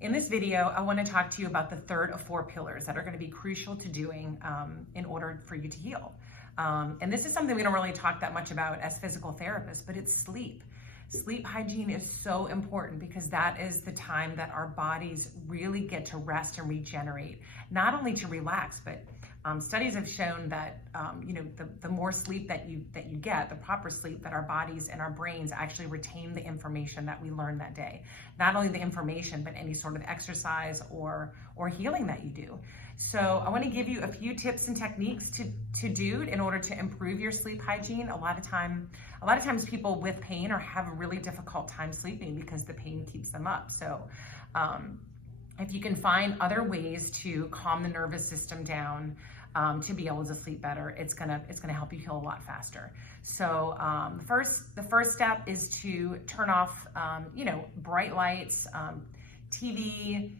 In this video, I want to talk to you about the third of 4 pillars that are going to be crucial to doing in order for you to heal. And this is something we don't really talk that much about as physical therapists, but it's sleep. Sleep hygiene is so important because that is the time that our bodies really get to rest and regenerate, not only to relax, but studies have shown that the more sleep that you get, the proper sleep, that our bodies and our brains actually retain the information that we learned that day. Not only the information, but any sort of exercise or healing that you do. So I want to give you a few tips and techniques to do in order to improve your sleep hygiene. A lot of times people with pain or have a really difficult time sleeping because the pain keeps them up. So if you can find other ways to calm the nervous system down, to be able to sleep better, it's gonna help you heal a lot faster. So the first step is to turn off bright lights, TV,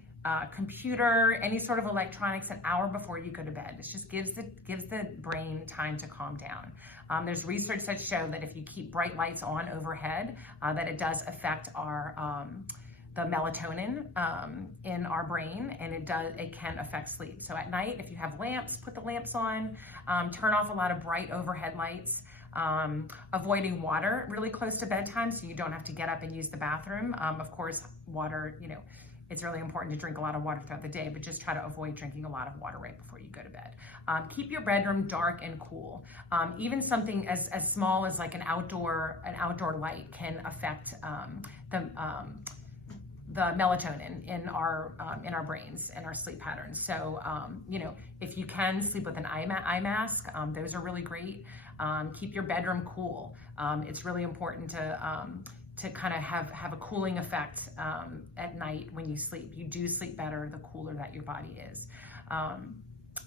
computer, any sort of electronics an hour before you go to bed. It just gives the brain time to calm down. There's research that show that if you keep bright lights on overhead, that it does affect our the melatonin in our brain, and it can affect sleep. So at night, if you have lamps, put the lamps on, turn off a lot of bright overhead lights, avoiding water really close to bedtime so you don't have to get up and use the bathroom. Of course, water, it's really important to drink a lot of water throughout the day, but just try to avoid drinking a lot of water right before you go to bed. Keep your bedroom dark and cool. Even something as small as like an outdoor light can affect the melatonin in our brains and our sleep patterns. So, if you can sleep with an eye mask, those are really great. Keep your bedroom cool. It's really important to kind of have a cooling effect at night when you sleep. You do sleep better the cooler that your body is.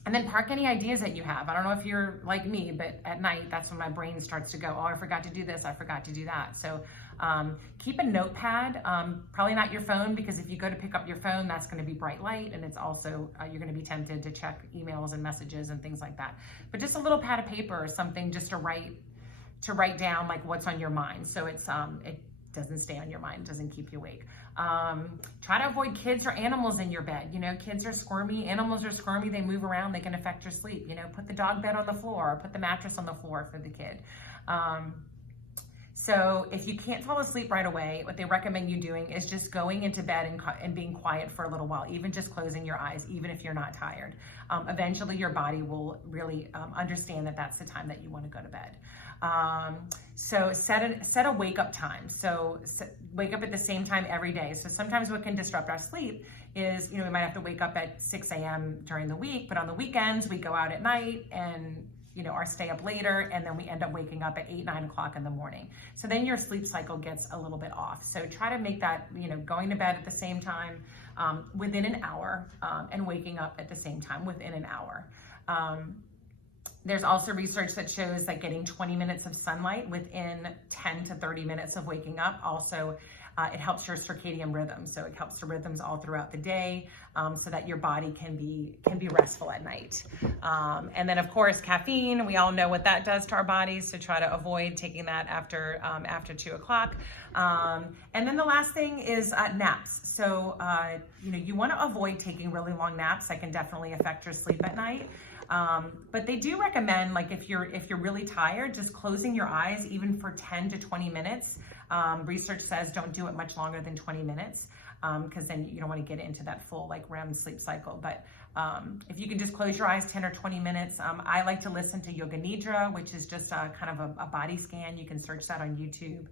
And then park any ideas that you have. I don't know if you're like me, but at night, that's when my brain starts to go, oh, I forgot to do this, I forgot to do that. So keep a notepad, probably not your phone, because if you go to pick up your phone, that's gonna be bright light, and it's also, you're gonna be tempted to check emails and messages and things like that. But just a little pad of paper or something just to write down like what's on your mind. So it doesn't stay on your mind, doesn't keep you awake. Try to avoid kids or animals in your bed. Kids are squirmy, animals are squirmy, they move around, they can affect your sleep. Put the dog bed on the floor, or put the mattress on the floor for the kid. So if you can't fall asleep right away, what they recommend you doing is just going into bed and being quiet for a little while, even just closing your eyes, even if you're not tired. Eventually your body will really understand that that's the time that you want to go to bed. So set a wake up time. So wake up at the same time every day. So sometimes what can disrupt our sleep is, we might have to wake up at 6 a.m. during the week, but on the weekends we go out at night and or stay up later, and then we end up waking up at 8, 9 o'clock in the morning. So then your sleep cycle gets a little bit off. So try to make that, going to bed at the same time within an hour, and waking up at the same time within an hour. There's also research that shows that getting 20 minutes of sunlight within 10 to 30 minutes of waking up also it helps your circadian rhythm. So it helps the rhythms all throughout the day, so that your body can be restful at night. And then of course, caffeine, we all know what that does to our bodies. So try to avoid taking that after 2 o'clock. And then the last thing is naps. So, you want to avoid taking really long naps. That can definitely affect your sleep at night. But they do recommend, like if you're really tired, just closing your eyes even for 10 to 20 minutes. Research says don't do it much longer than 20 minutes, because then you don't want to get into that full like REM sleep cycle. But if you can just close your eyes 10 or 20 minutes, I like to listen to Yoga Nidra, which is just kind of a body scan. You can search that on YouTube.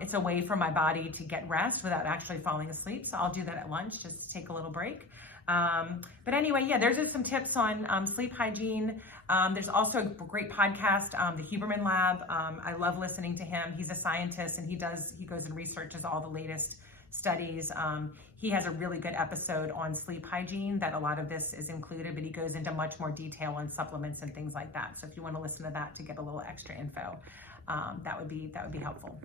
It's a way for my body to get rest without actually falling asleep. So I'll do that at lunch just to take a little break. But anyway, yeah, there's some tips on sleep hygiene. There's also a great podcast, the Huberman Lab. I love listening to him. He's a scientist, and he goes and researches all the latest studies. He has a really good episode on sleep hygiene that a lot of this is included, but he goes into much more detail on supplements and things like that. So if you want to listen to that to get a little extra info, that would be helpful.